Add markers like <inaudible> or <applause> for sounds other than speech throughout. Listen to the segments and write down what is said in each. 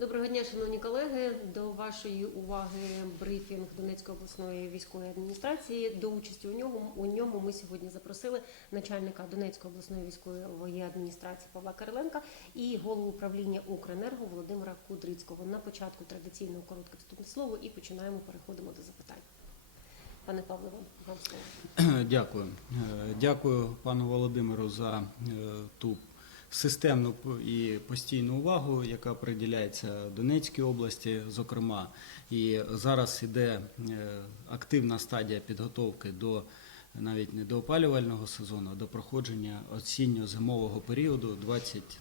Доброго дня, шановні колеги. До вашої уваги брифінг Донецької обласної військової адміністрації. До участі у ньому у ньому ми сьогодні запросили начальника Донецької обласної військової адміністрації Павла Кириленка і голову управління Укренерго Володимира Кудрицького. На початку традиційно коротке вступне слово і починаємо. Переходимо до запитань. Пане Павло, вам слово. Дякую. Е, Дякую пану Володимиру за е, ту системну і постійну увагу, яка приділяється Донецькій області, зокрема. І зараз іде е, активна стадія підготовки до навіть не до опалювального сезону, а до проходження осінньо-зимового періоду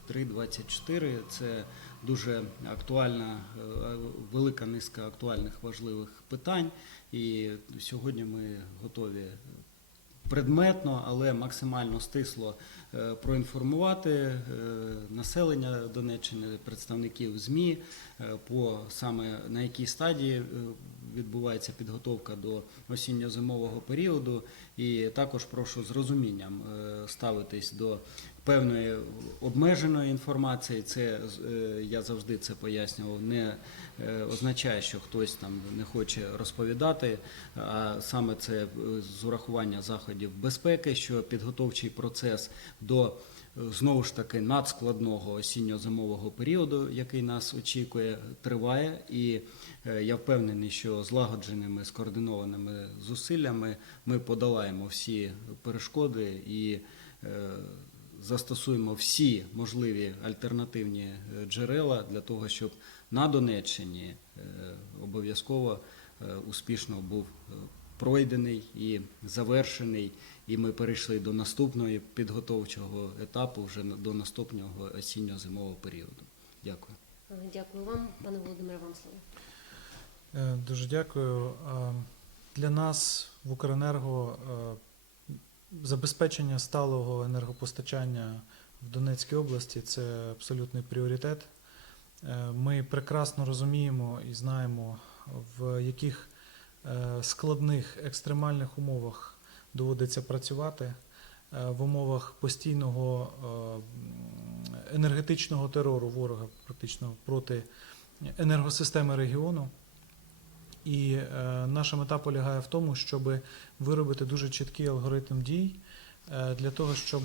23-24. Це дуже актуальна, е, велика низка актуальних важливих питань. І сьогодні ми готові предметно, але максимально стисло е, проінформувати е, населення Донеччини, представників ЗМІ е, по саме на якій стадії відбувається підготовка до осінньо-зимового періоду. І також прошу з розумінням ставитись до певної обмеженої інформації. Це е, я завжди це пояснював. Не е, означає, що хтось там не хоче розповідати, а саме це е, з урахування заходів безпеки, що підготовчий процес до знову ж таки надскладного осінньо-зимового періоду, який нас очікує, триває. І я впевнений, що злагодженими скоординованими зусиллями ми подолаємо всі перешкоди і застосуємо всі можливі альтернативні е, джерела для того, щоб на Донеччині е, обов'язково е, успішно був пройдений і завершений, і ми перейшли до наступного підготовчого етапу, вже до наступного осінньо-зимового періоду. Дякую. Дякую вам, пане Володимире, вам слово. Дуже дякую. Для нас в Укренерго забезпечення сталого енергопостачання в Донецькій області це абсолютний пріоритет. Е, Ми прекрасно розуміємо і знаємо, в яких е, складних екстремальних умовах доводиться працювати е, в умовах постійного енергетичного терору ворога, практично проти енергосистеми регіону. І е, наша мета полягає в тому, щоб виробити дуже чіткий алгоритм дій е, для того, щоб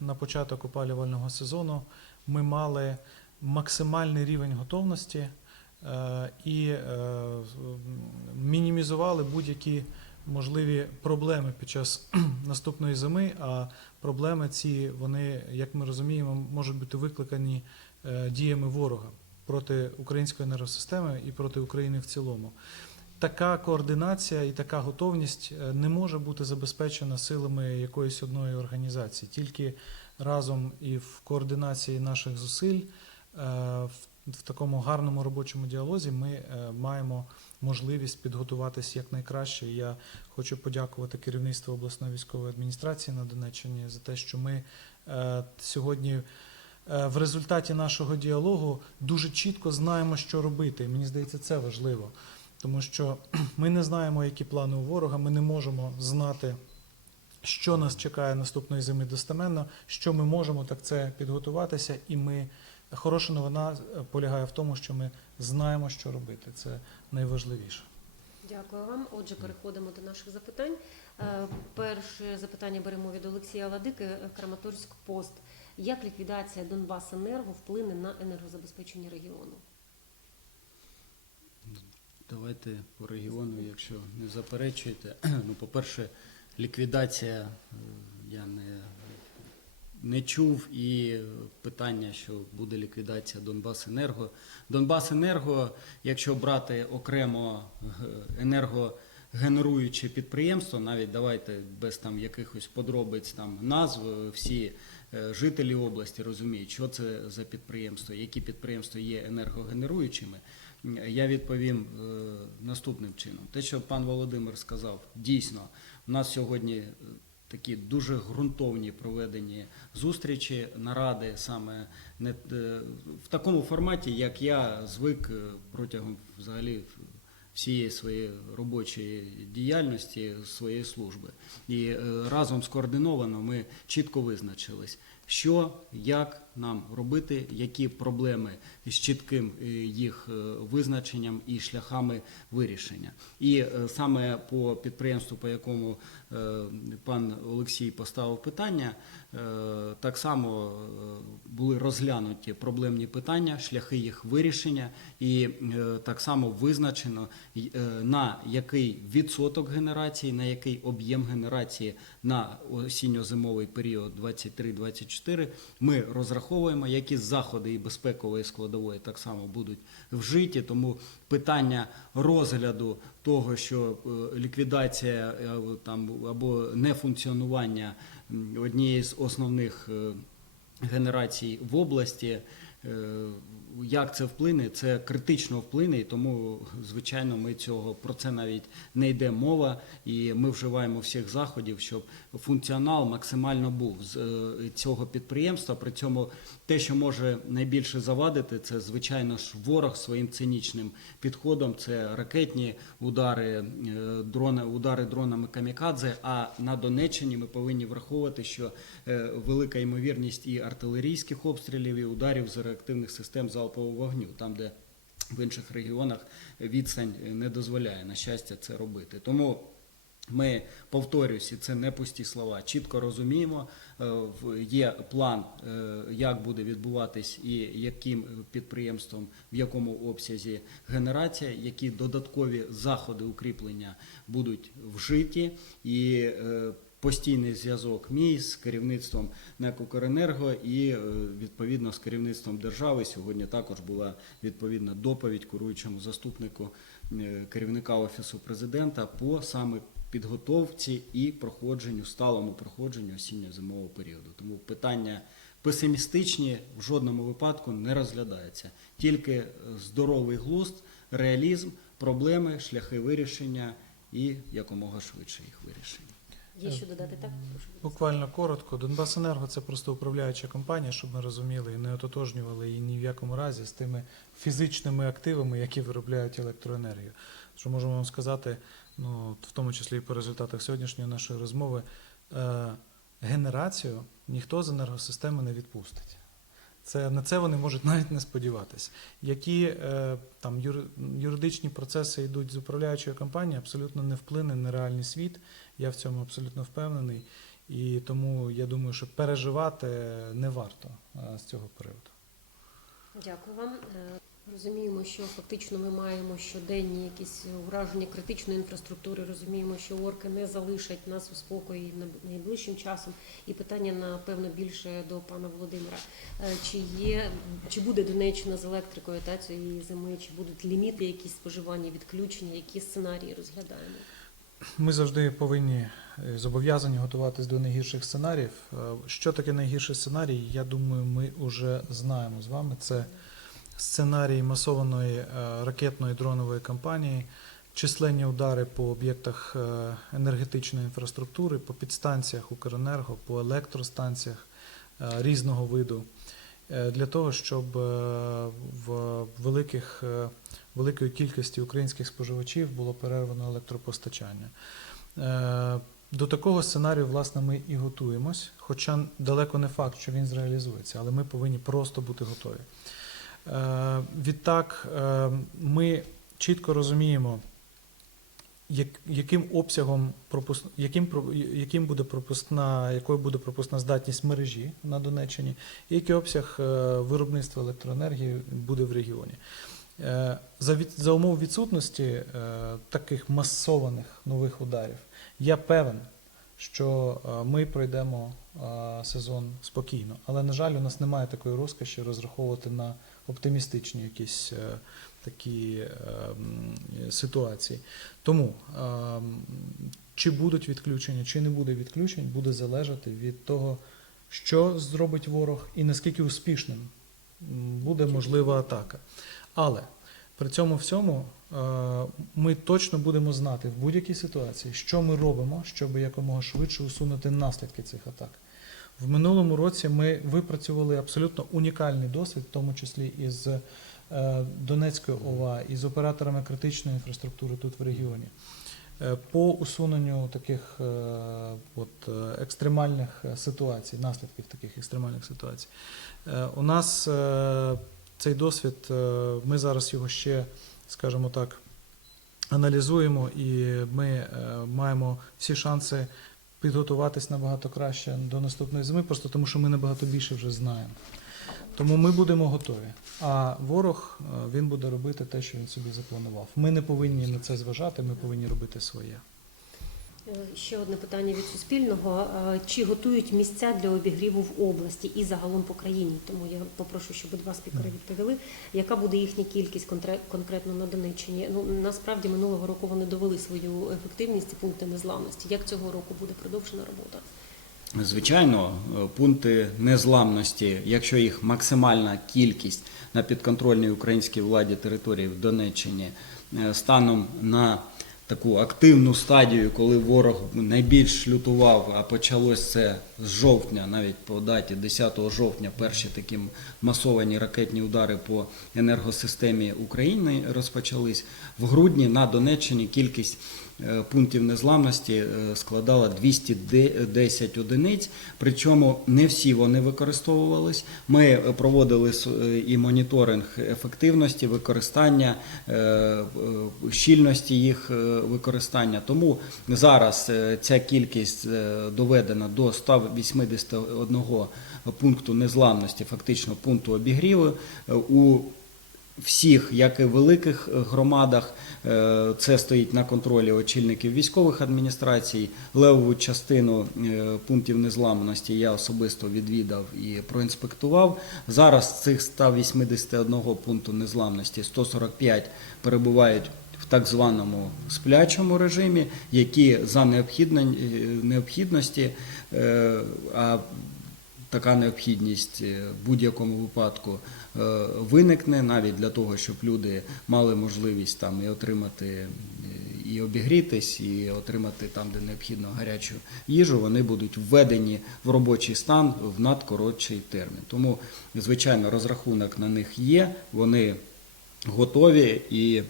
на початок опалювального сезону ми мали максимальний рівень готовності е, і мінімізували будь-які можливі проблеми під час <clears throat> наступної зими. А проблеми ці, вони, як ми розуміємо, можуть бути викликані діями ворога проти української енергосистеми і проти України в цілому. Така координація і така готовність е, не може бути забезпечена силами якоїсь одної організації. Тільки разом і в координації наших зусиль, е, в, такому гарному робочому діалозі ми е, маємо можливість підготуватись якнайкраще. Я хочу подякувати керівництву обласної військової адміністрації на Донеччині за те, що ми сьогодні. В результаті нашого діалогу дуже чітко знаємо, що робити. Мені здається, це важливо. Тому що <clears throat> ми не знаємо, які плани у ворога, ми не можемо знати, що нас чекає наступної зими достеменно, що ми можемо так це підготуватися, і ми хороша новина е, полягає в тому, що ми знаємо, що робити. Це найважливіше. Дякую вам. Отже, переходимо до наших запитань. Е, Перше запитання беремо від Олексія Ладики, е, Краматорськ Пост. Як ліквідація Донбасенерго вплине на енергозабезпечення регіону? Давайте по регіону, якщо не заперечуєте. <clears throat> Ну, по-перше, ліквідація е, я не, не чув і питання, що буде ліквідація Донбасенерго. Донбасенерго, якщо брати окремо е, енергогенеруюче підприємство, навіть давайте без там якихось подробиць там назв, е, всі жителі області розуміють, що це за підприємство, які підприємства є енергогенеруючими. Я відповім е, наступним чином. Те, що пан Володимир сказав, дійсно, у нас сьогодні е, такі дуже ґрунтовні проведені зустрічі, наради саме не е, в такому форматі, як я звик протягом взагалі всієї своєї робочої діяльності своєї служби. І разом скоординовано ми чітко визначились, що, як нам робити, які проблеми з чітким е, їх е, визначенням і шляхами вирішення. І е, саме по підприємству, по якому пан Олексій поставив питання, так само були розглянуті проблемні питання, шляхи їх вирішення, і так само визначено, на який відсоток генерації, на який об'єм генерації на осінньо-зимовий період 23-24 ми розраховуємо, які заходи і безпекової складової так само будуть вжиті. Тому питання розгляду того, що е, ліквідація е, там або нефункціонування однієї з основних е, генерацій в області. Як це вплине? Це критично вплине, і тому, звичайно, ми цього про це навіть не йде мова, і ми вживаємо всіх заходів, щоб функціонал максимально був з е, цього підприємства. При цьому те, що може найбільше завадити, це звичайно ж ворог своїм цинічним підходом. Це ракетні удари, е, дрони, удари дронами камікадзе. А на Донеччині ми повинні враховувати, що е, велика ймовірність і артилерійських обстрілів, і ударів з реактивних систем залпового вогню, там де в інших регіонах відстань не дозволяє на щастя це робити. Тому ми повторюсь, і це не пусті слова. Чітко розуміємо, е, є план, е, як буде відбуватись і яким підприємством, в якому обсязі генерація, які додаткові заходи укріплення будуть вжиті, і е, постійний зв'язок мій з керівництвом НЕК «Укренерго» і е, відповідно з керівництвом держави. Сьогодні також була відповідна доповідь керуючому заступнику е, керівника офісу президента по саме підготовці і проходженню, сталому проходженню осінньо-зимового періоду. Тому питання песимістичні в жодному випадку не розглядаються. Тільки е, здоровий глузд, реалізм, проблеми, шляхи вирішення і якомога швидше їх вирішення. Є що додати так? Буквально коротко. Донбасенерго це просто управляюча компанія, щоб ми розуміли і не ототожнювали її ні в якому разі з тими фізичними активами, які виробляють електроенергію. Що можемо вам сказати, ну в тому числі і по результатах сьогоднішньої нашої розмови, е, генерацію ніхто з енергосистеми не відпустить. Це на це вони можуть навіть не сподіватися. Які е, там юр, юридичні процеси йдуть з управляючої компанії, абсолютно не вплине на реальний світ. Я в цьому абсолютно впевнений. І тому я думаю, що переживати не варто е, з цього приводу. Дякую вам. Е, Розуміємо, що фактично ми маємо щоденні якісь ураження критичної інфраструктури. Розуміємо, що орки не залишать нас у спокої на- найближчим часом. І питання напевно більше до пана Володимира. Е, Чи є чи буде Донеччина з електрикою та цієї зими? Чи будуть ліміти, якісь споживання, відключення? Які сценарії розглядаємо? Ми завжди повинні е, зобов'язані готуватись до найгірших сценаріїв. Е, Що таке найгірший сценарій? Я думаю, ми вже знаємо з вами. Це сценарій масованої е, ракетної дронової кампанії, численні удари по об'єктах енергетичної інфраструктури, по підстанціях Укренерго, по електростанціях різного виду. Е, Для того, щоб е, в великих, е, великої кількості українських споживачів було перервано електропостачання. До такого сценарію, власне, ми і готуємось, хоча далеко не факт, що він зреалізується, але ми повинні просто бути готові. Відтак, ми чітко розуміємо, яким обсягом пропус... яким, яким буде пропускна, якою буде пропускна здатність мережі на Донеччині, і який обсяг е, виробництва електроенергії буде в регіоні. Е, За, від... за умов відсутності е, таких масованих нових ударів, я певен, що ми пройдемо сезон спокійно. Але, на жаль, у нас немає такої розкоші розраховувати на оптимістичні якісь е, такі е, ситуації. Тому е, чи будуть відключення, чи не буде відключень, буде залежати від того, що зробить ворог і наскільки успішним буде можлива атака. Але при цьому всьому е, ми точно будемо знати в будь-якій ситуації, що ми робимо, щоб якомога швидше усунути наслідки цих атак. В минулому році ми випрацювали абсолютно унікальний досвід, в тому числі із е, Донецької ОВА, і з операторами критичної інфраструктури тут в регіоні. е, по усуненню таких е, от, екстремальних ситуацій, наслідків таких екстремальних ситуацій. У нас цей досвід, ми зараз його ще, скажімо так, аналізуємо, і ми маємо всі шанси підготуватись набагато краще до наступної зими, просто тому що ми набагато більше вже знаємо. Тому ми будемо готові. А ворог е, він буде робити те, що він собі запланував. Ми не повинні на це зважати, ми повинні робити своє. Ще одне питання від Суспільного. Е, Чи готують місця для обігріву в області і загалом по країні? Тому я попрошу, щоб два спікери відповіли. Яка буде їхня кількість конкретно на Донеччині? Ну насправді минулого року вони довели свою ефективність і пункти незламності. Як цього року буде продовжена робота? Звичайно, е, пункти незламності, якщо їх максимальна кількість на підконтрольній українській владі території в Донеччині е, станом на таку активну стадію, коли ворог найбільш лютував, а почалось це з жовтня, навіть по даті 10 жовтня, перші такі масовані ракетні удари по енергосистемі України розпочались. В грудні на Донеччині кількість пунктів незламності е, складала 210 одиниць, причому не всі вони використовувались. Ми е, проводили е, і моніторинг ефективності використання, е, е, щільності їх е, використання. Тому зараз е, ця кількість е, доведена до 181 пункту незламності, фактично пункту обігріву. Е, У всіх, як і великих е, громадах, е, це стоїть на контролі очільників військових адміністрацій. Левову частину е, пунктів незламності я особисто відвідав і проінспектував. Зараз цих 181 пункту незламності 145 перебувають в так званому сплячому режимі, які за необхідності, а така необхідність е, в будь-якому випадку е, виникне навіть для того, щоб люди мали можливість там і отримати е, і обігрітись, і отримати там, де необхідно гарячу їжу, вони будуть введені в робочий стан в надкоротший термін. Тому, звичайно, розрахунок на них є, вони готові і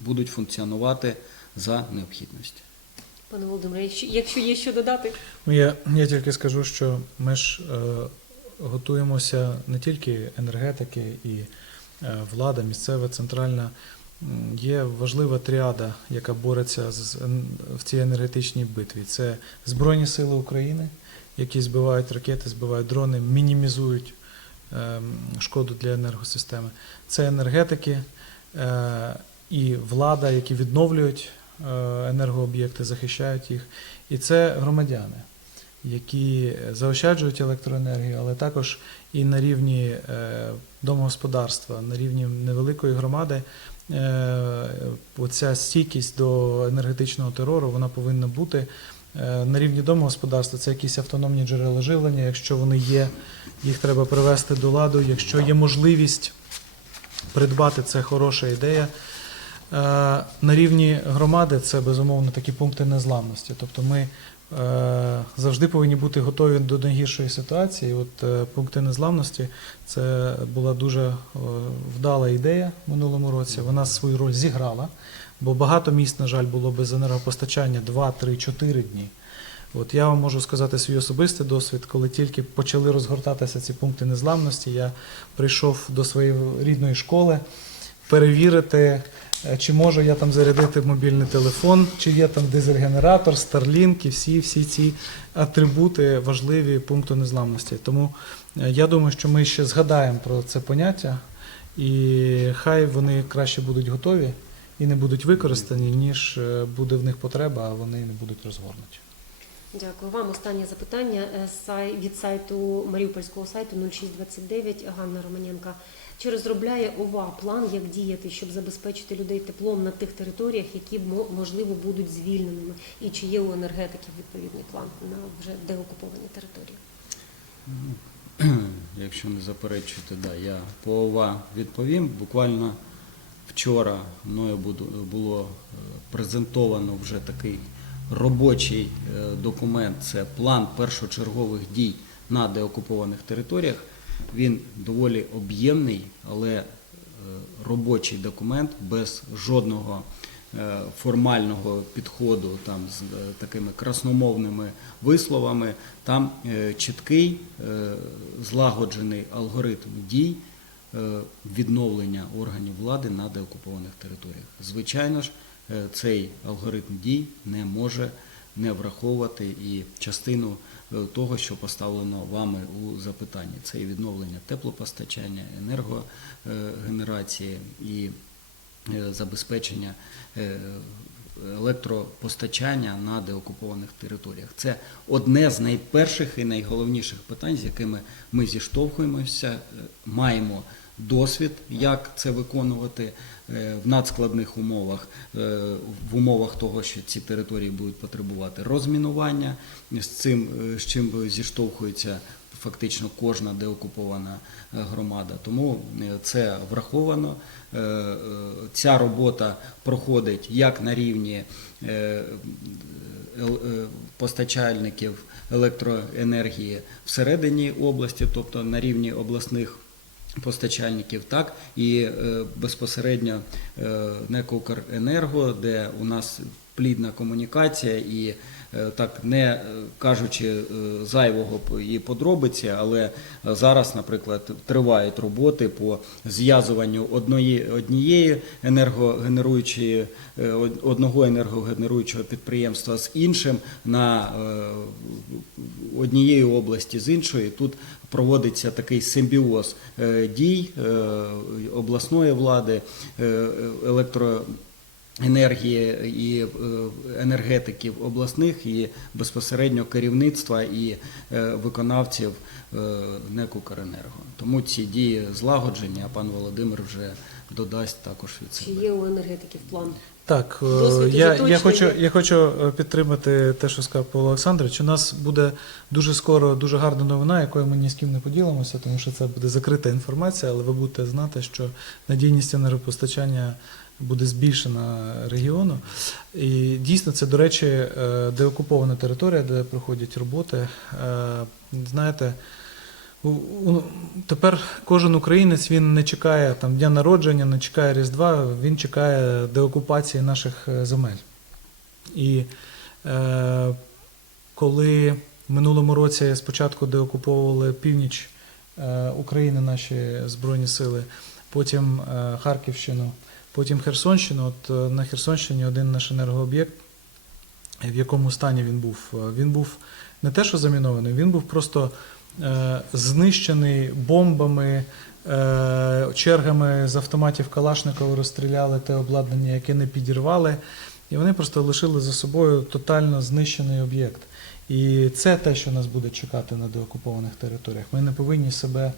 будуть функціонувати за необхідності. Пане Володимире, якщо- є що додати, Ну, я, я тільки скажу, що ми ж е, готуємося не тільки енергетики і е, влада, місцева, центральна. Є важлива тріада, яка бореться з, в цій енергетичній битві. Це Збройні Сили України, які збивають ракети, збивають дрони, мінімізують ем, шкоду для енергосистеми. Це енергетики е, і влада, які відновлюють е, енергооб'єкти, захищають їх. І це громадяни, які заощаджують електроенергію, але також і на рівні е, домогосподарства, на рівні невеликої громади. е, Оця стійкість до енергетичного терору вона повинна бути Е, на рівні домогосподарства. Це якісь автономні джерела живлення. Якщо вони є, їх треба привести до ладу. Якщо є можливість придбати, це хороша ідея. Е, На рівні громади це безумовно такі пункти незламності. Тобто ми е, завжди повинні бути готові до найгіршої ситуації. От е, пункти незламності це була дуже вдала ідея в минулому році. Вона свою роль зіграла, бо багато міст, на жаль, було без енергопостачання 2, 3, 4 дні. От я вам можу сказати свій особистий досвід, коли тільки почали розгортатися ці пункти незламності, я прийшов до своєї рідної школи перевірити, чи можу я там зарядити мобільний телефон, чи є там дизель-генератор, Starlink і всі, всі ці атрибути важливі пункту незламності. Тому е, я думаю, що ми ще згадаємо про це поняття, і хай вони краще будуть готові і не будуть використані, ніж е, буде в них потреба, а вони не будуть розгорнуті. Дякую вам. Останнє запитання е, від сайту Маріупольського сайту 0629 Ганна Романенка. Чи розробляє ОВА план, як діяти, щоб забезпечити людей теплом на тих територіях, які мо- можливо будуть звільненими? І чи є у енергетиків відповідний план на вже деокуповані території? <clears throat> Якщо не заперечуєте, да, я по ОВА відповім. Буквально вчора мною було е, презентовано вже такий робочий е, документ. Це план першочергових дій на деокупованих територіях. Він доволі об'ємний, але е, робочий документ без жодного е, формального підходу там з е, такими красномовними висловами. Там чіткий злагоджений алгоритм дій відновлення органів влади на деокупованих територіях. Звичайно ж, цей алгоритм дій не може не враховувати і частину е, того, що поставлено вами у запитанні. Це і відновлення теплопостачання, енергогенерації і е, забезпечення е, електропостачання на деокупованих територіях. Це одне з найперших і найголовніших питань, з якими ми зіштовхуємося, маємо досвід, як це виконувати е, в надскладних умовах, е, в умовах того, що ці території будуть потребувати розмінування, з цим е, з чим зіштовхується фактично кожна деокупована громада. Тому це враховано. Ця робота проходить як на рівні постачальників електроенергії всередині області, тобто на рівні обласних постачальників, так і е, безпосередньо е, НЕК «Укренерго», де у нас плідна комунікація і так не е, кажучи е, зайвого і подробиці, але е, зараз, наприклад, тривають роботи по зв'язуванню одної однієї енергогенеруючої е, одного енергогенеруючого підприємства з іншим на е, однієї області з іншої. Тут проводиться такий симбіоз е, дій е, обласної влади, е, електро енергії і е, енергетиків обласних, і безпосередньо керівництва і е, виконавців е, НЕК «Укренерго». Тому ці дії злагоджені, а пан Володимир вже додасть також від Чи є у енергетиків план? Так, я, я, хочу, я хочу підтримати те, що сказав Павло Олександрович. У нас буде дуже скоро дуже гарна новина, якою ми ні з ким не поділимося, тому що це буде закрита інформація, але ви будете знати, що надійність енергопостачання буде збільшена регіону. І дійсно, це, до речі, е, деокупована територія, де проходять роботи. Е, Знаєте, Тепер кожен українець він не чекає там дня народження, не чекає Різдва, він чекає деокупації наших е, земель. І коли в минулому році спочатку деокуповували північ України наші Збройні сили, потім Харківщину, потім Херсонщину, от е, на Херсонщині один наш енергооб'єкт, в якому стані він був? Е, Він був не те, що замінований, він був просто е, знищений бомбами, е, чергами з автоматів Калашникова розстріляли те обладнання, яке не підірвали, і вони просто лишили за собою тотально знищений об'єкт. І це те, що нас буде чекати на деокупованих територіях. Ми не повинні себе.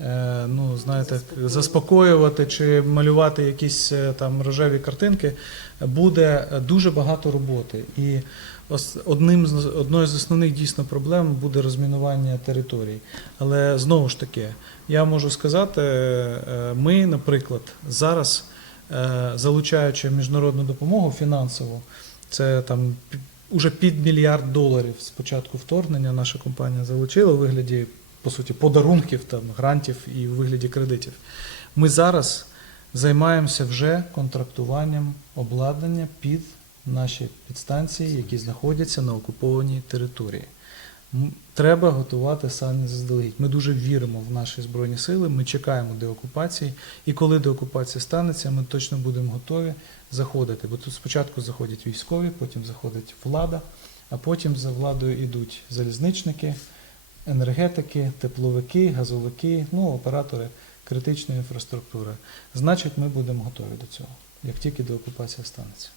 Е, Ну, знаєте, Заспокоювати. чи малювати якісь е, там рожеві картинки, буде дуже багато роботи. І одним з одною з основних дійсно проблем буде розмінування територій. Але знову ж таки, я можу сказати, е, ми, наприклад, зараз, залучаючи міжнародну допомогу фінансову, це там уже під мільярд доларів з початку вторгнення наша компанія залучила у вигляді, по суті, подарунків, там, грантів і у вигляді кредитів. Ми зараз займаємося вже контрактуванням обладнання під наші підстанції, які знаходяться на окупованій території. Треба готувати самі заздалегідь. Ми дуже віримо в наші збройні сили. Ми чекаємо деокупації, і коли деокупація станеться, ми точно будемо готові заходити. Бо тут спочатку заходять військові, потім заходить влада, а потім за владою йдуть залізничники, енергетики, тепловики, газовики, ну, оператори критичної інфраструктури. Значить, ми будемо готові до цього, як тільки деокупація станеться.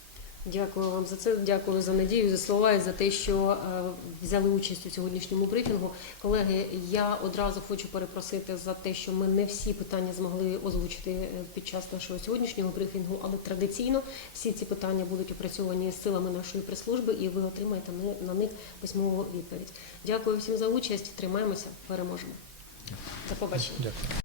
Дякую вам за це. Дякую за надію, за слова і за те, що е, взяли участь у сьогоднішньому брифінгу. Колеги, я одразу хочу перепросити за те, що ми не всі питання змогли озвучити е, під час нашого сьогоднішнього брифінгу, але традиційно всі ці питання будуть опрацьовані з силами нашої прес-служби, і ви отримаєте на- них письмову відповідь. Дякую всім за участь. Тримаємося, переможемо. До побачення.